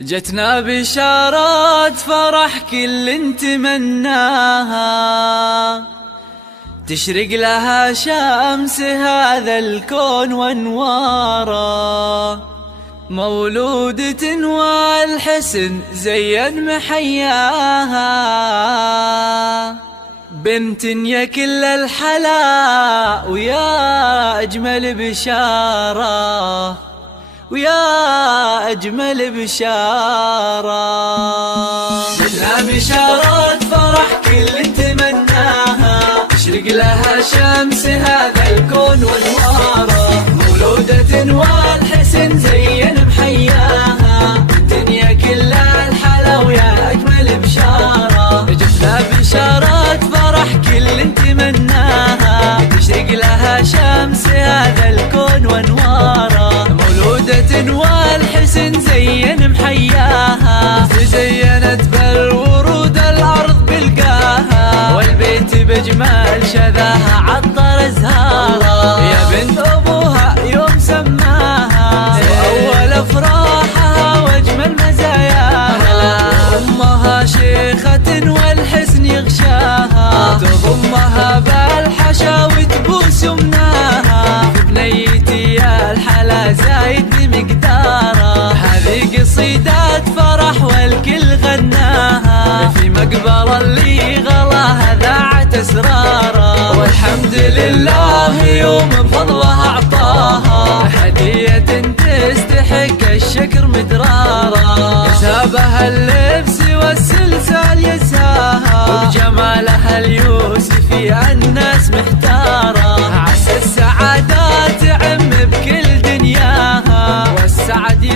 جتنا بشارات فرح كل نتمناها، تشرق لها شمس هذا الكون وانواره، مولودة والحسن زين محياها، بنت يا كل الحلا ويا أجمل بشارة، ويا أجمل بشارة. جتنا بشارات فرح كل نتمناها، تشرق لها شمس هذا الكون وانواره، مولودة والحسن زين محياها، الدنيا كلها الحلا ويا أجمل بشارة. جتنا بشارات فرح كل نتمناها، تشرق لها شمس هذا الكون وانواره، مولودة والحسن زين محياها، تزينت بالورود الأرض بلقاها، والبيت بجمال شذاها عطر أزهاره، يا بنت أبوها يوم سماها، وأول أفراحها وأجمل مزاياها، أمها شيخة والحسن يغشاها، تضمها بالحشا وتبوس يمناها، في بنيتي يا الحلا زايد بمقداره، هذه قصيدات فرح والكل غناها، في مقبرة اللي غلاها ذاعت أسراره، والحمد لله يوم بفضلها أعطاها، هدية تستحق الشكر مدراره، يسابها اللبس والسلسال يساها، وبجمالها اليوسفي الناس محتاره، عسى السعادات تعم بكل دنياها، والسعد